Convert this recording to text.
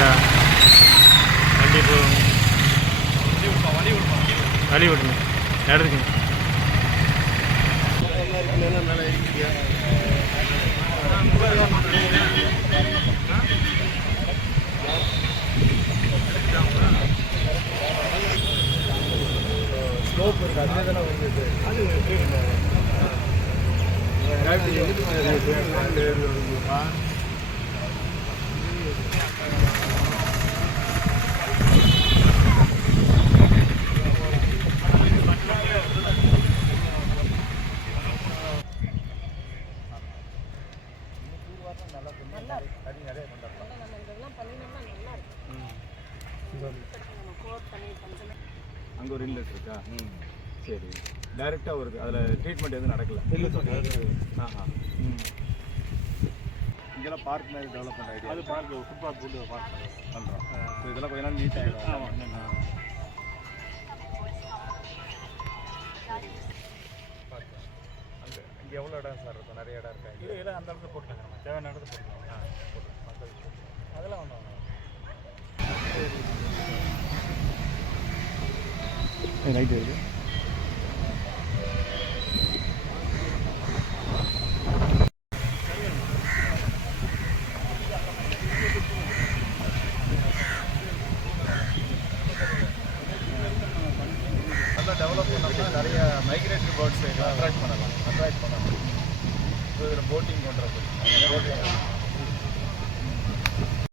இருக்கா வண்டி போ வழி விடுங்க எடுத்துக்கங்க ஸ்லோப் இருக்கு? அதுவே தானே வந்து அது அங்கே ஒரு இன்லெட் இருக்கா? சரி. டைரெக்டாக வருது அதில் ட்ரீட்மெண்ட் எதுவும் நடக்கல. இல்லை சார் ஆஹா. இங்கெல்லாம் பார்க் மாதிரி டெவலப்மெண்ட் ஐடியா அது பார்க் ஃபுட்பால் போட்டு பார்க் பண்ணுறோம் ஸோ இதெல்லாம் கொஞ்ச நாள் நீட் ஆகிடும் இங்கே எவ்வளோ இடம் சார் இருக்கும்? நிறைய இடம் இருக்கா இது எல்லாம் அந்த இடத்துல போட்டுருக்காங்க நம்ம தேவையான இடத்துல போட்டுருக்காங்க மக்கள் அதெல்லாம் ஒன்றும் ரைட் இருக்கு நல்லா டெவலப் பண்ணோம்னா நிறைய மைக்ரேட்டரி பேர்ட்ஸ் அட்ராக்ட் பண்ணலாம். அட்ராக்ட் பண்ணலாம். ஸோ இதில் போட்டிங் பண்ணுறது போட்டிங்